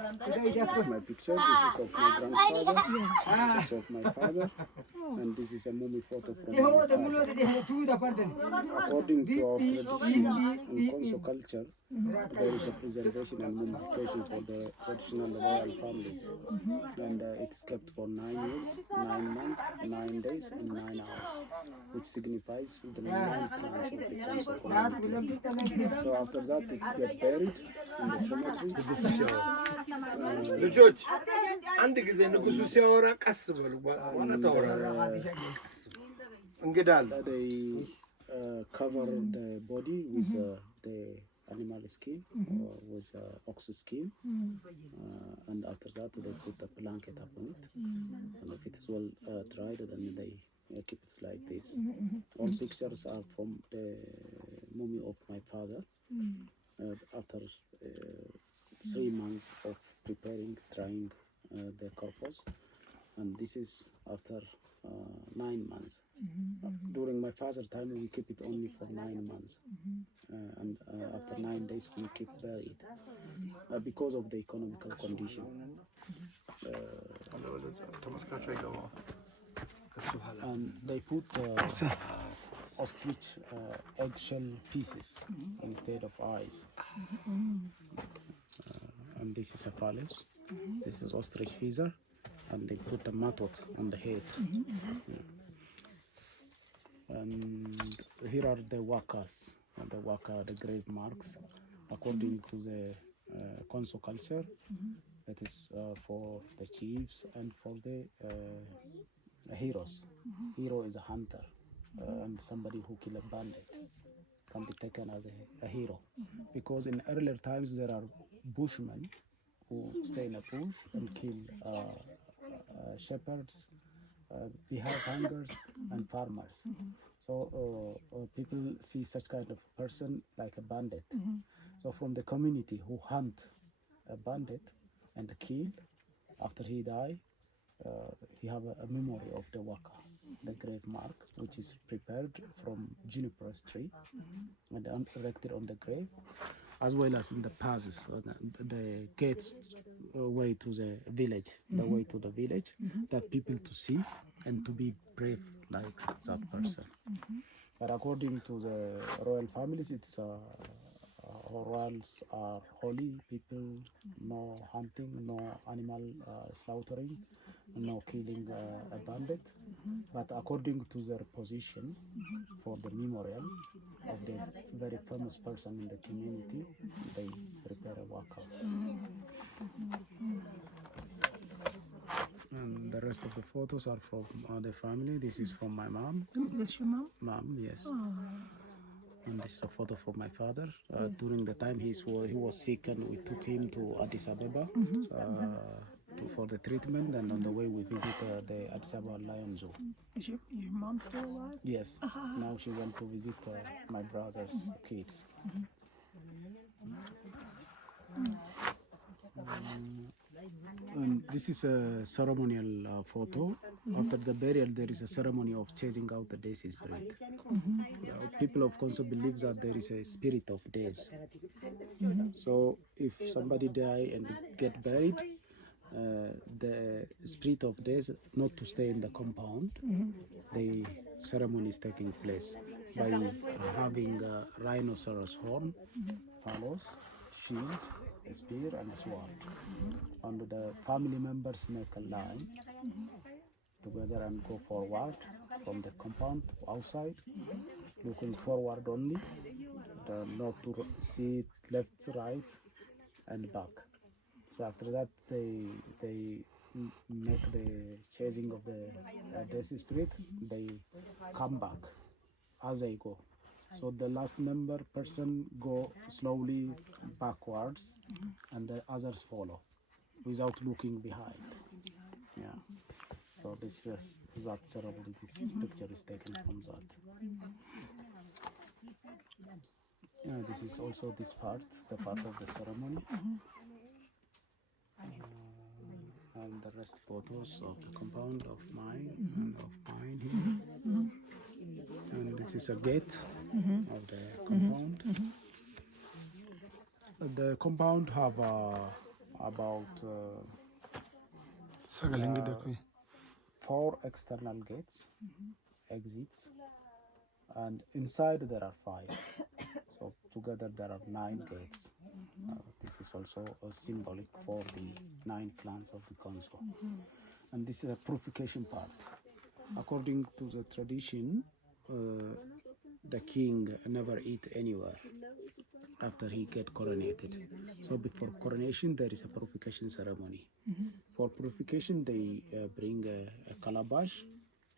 This is my picture. This is of my grandfather. This is of my father. And this is a mummy photo from my father. According to our tradition and Conso culture, there is a preservation and mummification for the traditional royal families. And it's kept for 9 years, 9 months, 9 days, and 9 hours, which signifies the main clans of the Conso community. So after that, it's get buried in the cemetery. ልጆች አንድ ጊዜ ንጉሱ ሲያወራ ቀስ በሉ ዋና ታወራ እንግዳል They cover the body with the animal skin, with ox skin, and after that they put a blanket upon it. And if it is well dried, then they keep it like this. All pictures are from the mummy of my father. After 3 months of preparing, drying the corpus, and this is after 9 months. During my father's time, we keep it only for 9 months, and after 9 days, we keep buried because of the economical condition. And they put ostrich eggshell pieces instead of eyes. And this is a phallus. This is ostrich feather, and they put a matot on the head. And here are the wakas, the grave marks. According to the Conso culture, that is for the chiefs and for the heroes. Hero is a hunter, and somebody who kill a bandit can be taken as a hero. Because in earlier times there are bushmen who stay in a bush and kill shepherds, beehive-hangers, and farmers. So people see such kind of person like a bandit. So from the community who hunt a bandit and kill, after he die, he have a memory of the waka, the grave mark, which is prepared from juniper tree and erected on the grave, as well as in the passes, the gates way to the village, the way to the village, that people to see and to be brave like that person. But according to the royal families, it's royals are holy people, no hunting, no animal slaughtering, no killing a bandit. But according to their position for the memorial of the very famous person in the community, they prepare a waka. And the rest of the photos are from the family. This is from my mom. That's your mom? Mom, yes. And this is a photo from my father. During the time he was sick, and we took him to Addis Ababa for the treatment, and on the way we visited the Addis Ababa Lion Zoo. Is your mom still alive? Yes. Now she went to visit my brother's kids. And this is a ceremonial photo. After the burial, there is a ceremony of chasing out the deceased spirit. People of Conso believe that there is a spirit of death. So if somebody die and get buried, the spirit of death not to stay in the compound. The ceremony is taking place by having a rhinoceros horn, phallus, shield, a spear, and a sword. And the family members make a line together and go forward from the compound outside, looking forward only, not to see left, right, and back. So after that, they make the chasing of the death spirit. They come back as they go. So the last member person go slowly backwards, and the others follow without looking behind. Yeah. So this is that ceremony. This picture is taken from that. Yeah, this is also this part, the part of the ceremony. And the rest photos of the compound of mine and of mine here. And this is a gate of the compound. The compound have a about Sagaling gida ko. 4 external gates, exits, and inside there are 5. So together there are 9 gates. This is also symbolic for the 9 clans of the Conso. And this is a purification part. According to the tradition, the king never eat anywhere after he get coronated. So before coronation, there is a purification ceremony. For purification, they bring a calabash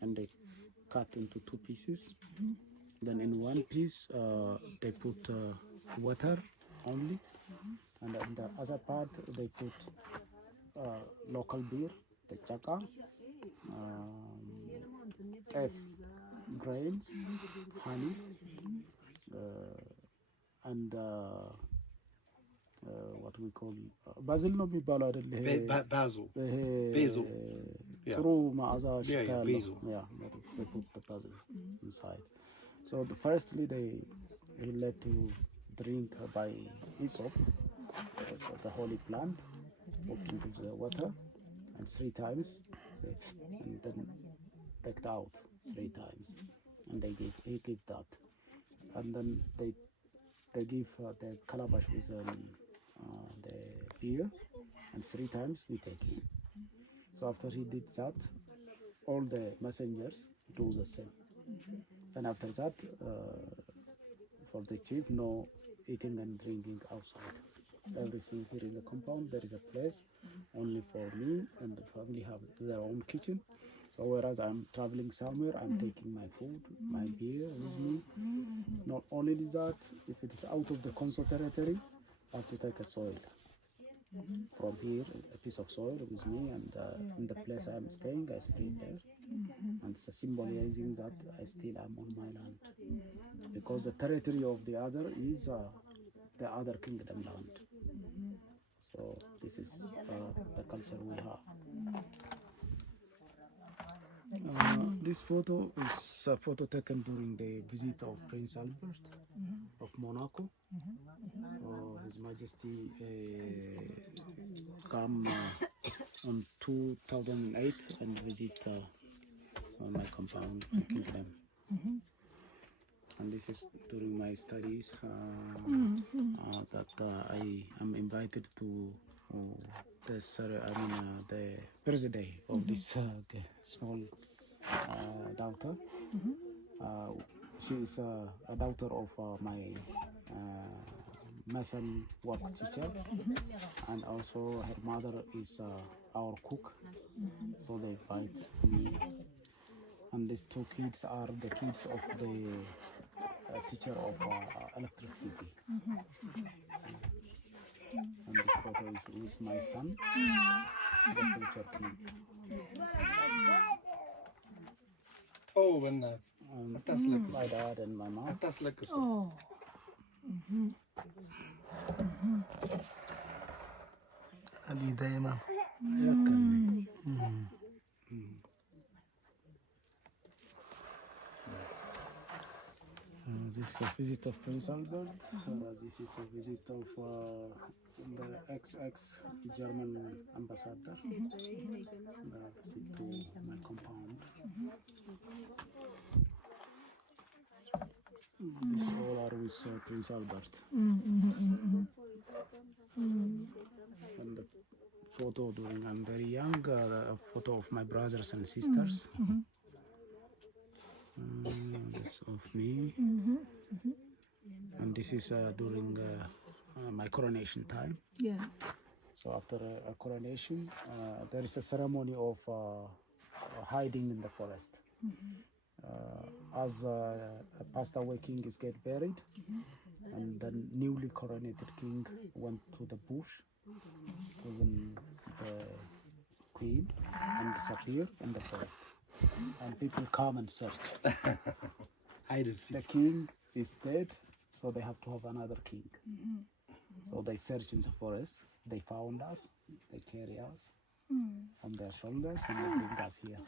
and they cut into 2 pieces. Then in one piece, they put water only, and in the other part, they put local beer, the chaka, F grains, honey, and what we call basil ነው የሚባለው አይደል? ይሄ Basil. ይሄ Basil. ጥሩ መዓዛ ሽታ ያለው basil. yeah, they put the basil inside. So firstly they let you drink by hyssop, so the holy plant, put into the water and 3 times, and then take it out 3 times, and he give that, and then they give the calabash with the beer, and 3 times we take it. So after he did that, all the messengers do the same. And after that, for the chief, no eating and drinking outside. Everything here in the compound, there is a place only for me, and the family have their own kitchen. So whereas I'm traveling somewhere, I'm taking my food, my beer with me. Not only that, if it is out of the Conso territory, I have to take a soil from here, a piece of soil with me, and in the place I'm staying, I spread there. And it's symbolizing that I still am on my land, because the territory of the other is the other kingdom land. So this is the culture we have. This photo is a photo taken during the visit of Prince Albert of Monaco. His Majesty come on 2008 and visit my compound and kingdom. And this is during my studies that I am invited to the birthday of this small daughter. She is a daughter of my mason work teacher, and also her mother is our cook. So they invite me, and these 2 kids are the kids of the teacher of electricity. And this photo is with my son, the future king. Oh, በእናትህ አታስለቅስ። My dad and my mom. አታስለቅስ። Oh. Ali دايما. This is a visit of Prince Albert. This is a visit of the ex German ambassador. Visit to my compound. This all are with Prince Albert. And the photo during I'm very young, a photo of my brothers and sisters. This of me. And this is during my coronation time. Yes. So after a coronation, there is a ceremony of hiding in the forest. As a passed away king is get buried, and the newly coronated king went to the bush with the queen and disappear in the forest. And people come and search. The king is dead, so they have to have another king. So they search in the forest. They found us. They carry us on their shoulders and they bring us here.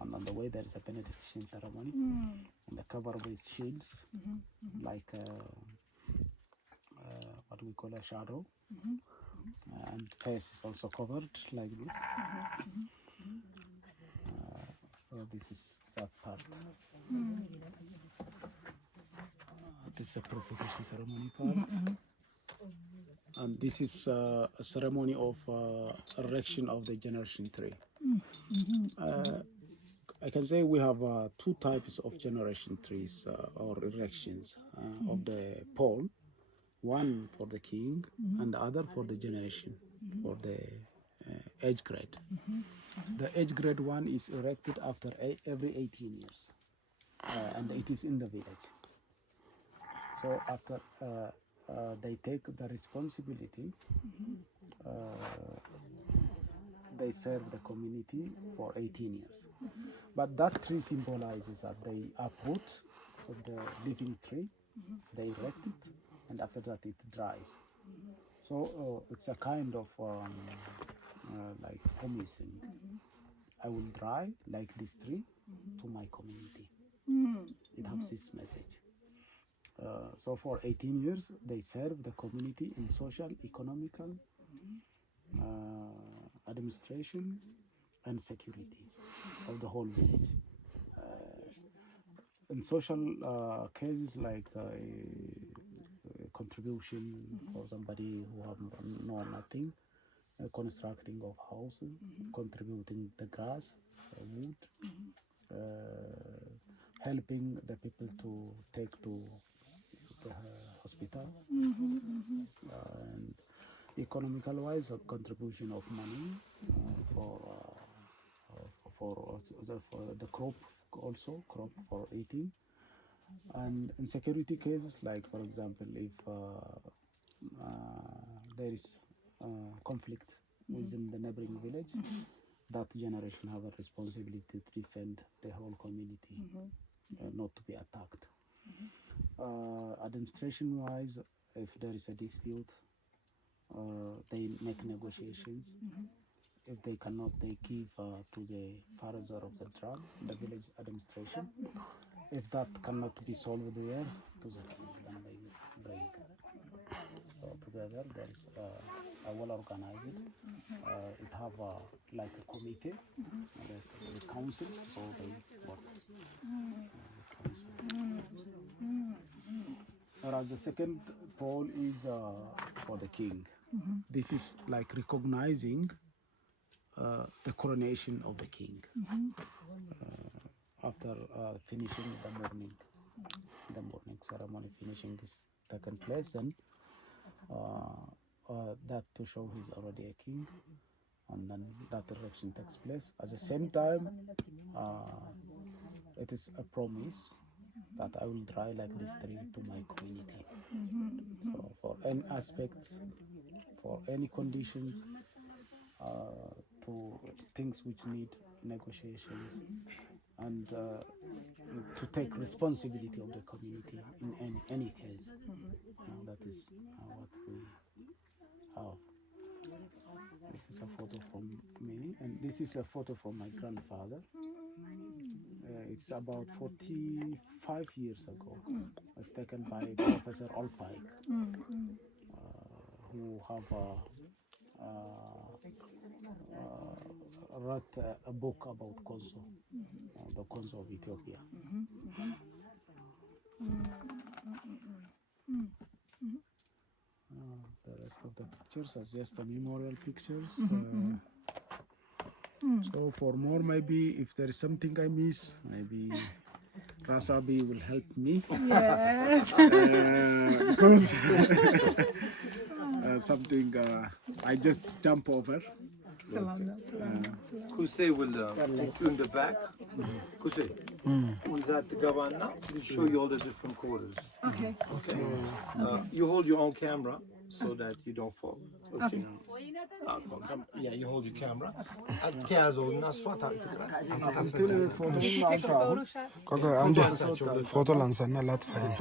And on the way there is a benediction ceremony, and they cover with shields, like what we call a shadow. and face is also covered like this. So this is that part. This is a purification ceremony part. And this is a ceremony of erection of the generation tree. I can say we have two types of generation trees or erections of the pole. One for the king and the other for the generation, for the age grade. The age grade one is erected after every 18 years, and it is in the village. So after they take the responsibility, they serve the community for 18 years. But that tree symbolizes that they uproot the living tree, they erect it, and after that it dries. So it's a kind of like promising. I will dry like this tree to my community. It has this message. So for 18 years, they serve the community in social, economical, administration, and security of the whole village. In social cases like contribution for somebody who have no nothing, constructing of houses, contributing the grass, wood, helping the people to take to the hospital, and economical wise, a contribution of money for the crop, also crop for eating. And in security cases, like for example, if there is conflict within the neighboring village, that generation have a responsibility to defend the whole community, not to be attacked. Administration wise, if there is a dispute, they make negotiations. If they cannot, they give to the father of the tribe, the village administration. If that cannot be solved there, to the king, then they bring. So together there is a well organized. It have like a committee, the council, so they work. Whereas the second pole is for the king. This is like recognizing the coronation of the king after finishing the morning ceremony, finishing is taken place, and that to show he's already a king, and then that erection takes place. At the same time, it is a promise that I will dry like this tree to my community. So for any aspects, for any conditions, to things which need negotiations, and to take responsibility of the community in any case. That is what we have. This is a photo from me, and this is a photo from my grandfather. It's about 45 years ago. It's taken by Professor Olpike, who have wrote a book about Conso, the Conso of Ethiopia. The rest of the pictures are just the memorial pictures. So for more, maybe if there is something I miss, maybe Rasabi will help me. Yes. Because something I just jump over. Kuse will take you in the back. Kuse, with that Gavana, will show you all the different quarters. Okay. Okay. You hold your own camera so that you don't fall. Okay. Yeah, you hold your camera. Kaka ande photo lansa na lat file.